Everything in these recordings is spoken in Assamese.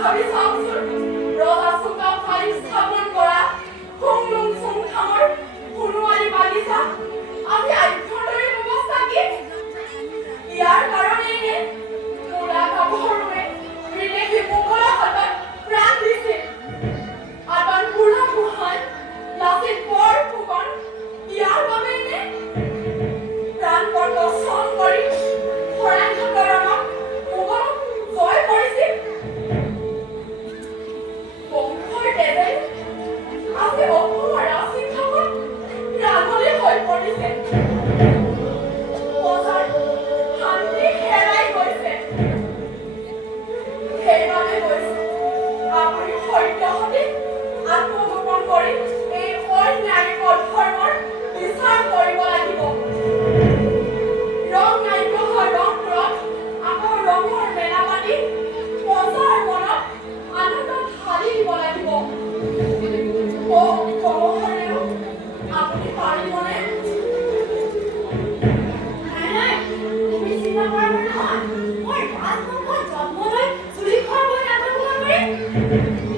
ভাবি চাওকচোন ৰজা চুকা ফালি স্থাপন কৰা হুংলুং চুংখামৰ সোণোৱালী বাগিচা আজি আভ্যন্তৰীণ ব্যৱস্থা কি? ইয়াৰ কাৰণেই নে মূলা গাভৰুৱে বিদেশী মোগলৰ হাতত প্ৰাণ দিছিল? আটান বুঢ়া গোহাঁই লাচিত বৰফুকন ইয়াৰ বাবেই নে প্ৰাণপণ দৰ্শন কৰি শৰাইঘাটৰ ৰণত মোগলক জয় কৰিছিল? বংশৰ তেজেৰে আজি অসমৰ ৰাজসিংহাসন ৰাঙলী হৈ পৰিছে। বজাৰ শান্তি হেৰাই গৈছে। সেইবাবে কৈছো আপুনি সত্যসতী আত্মগোপন কৰি এই অন্যায় অধৰ্মৰ বিচাৰ কৰিব লাগিব। ৰং নাইকিয়া হোৱা ৰংবোৰত আকৌ ৰঙৰ মেলা পাতি বজাৰ মনত আনন্দ ঢালি দিব লাগিব। কমহৰেও আপুনি পাৰিবনে? নাই, তুমি চিন্তা কৰিব নহয়। মই ৰাজবংশত জন্ম লৈ চুলি খোৱা মই নাথাকো পাৰিম।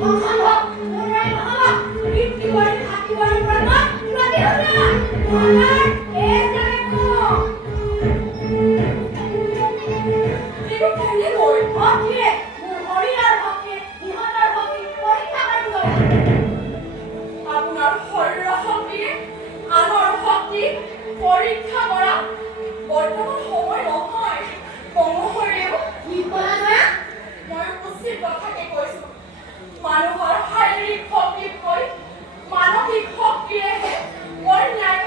অসম্ভৱ, মোৰ এই নহ'ব। মৃত্যু আৰু থাকিবৰ পৰা মই মাতি হ'লা। আমাৰ এই নাইকো। কিন্তু কেনেকৈ? ভক্তিয়ে মোৰ শৰীৰৰ ভক্তি, ইহঁতৰ ভক্তি পৰীক্ষা কৰিবলৈ। আপোনাৰ শৰীৰৰ শক্তিৰে আনৰ শক্তি পৰীক্ষা কৰা বৰ্তমান সময় নহয়। কমহৰেও কি ক'লা তই? মই উচিত কথাকে কৈছো। মানুহৰ শাৰীৰিক শক্তিতকৈ মানসিক শক্তিৰেহে অন্যায়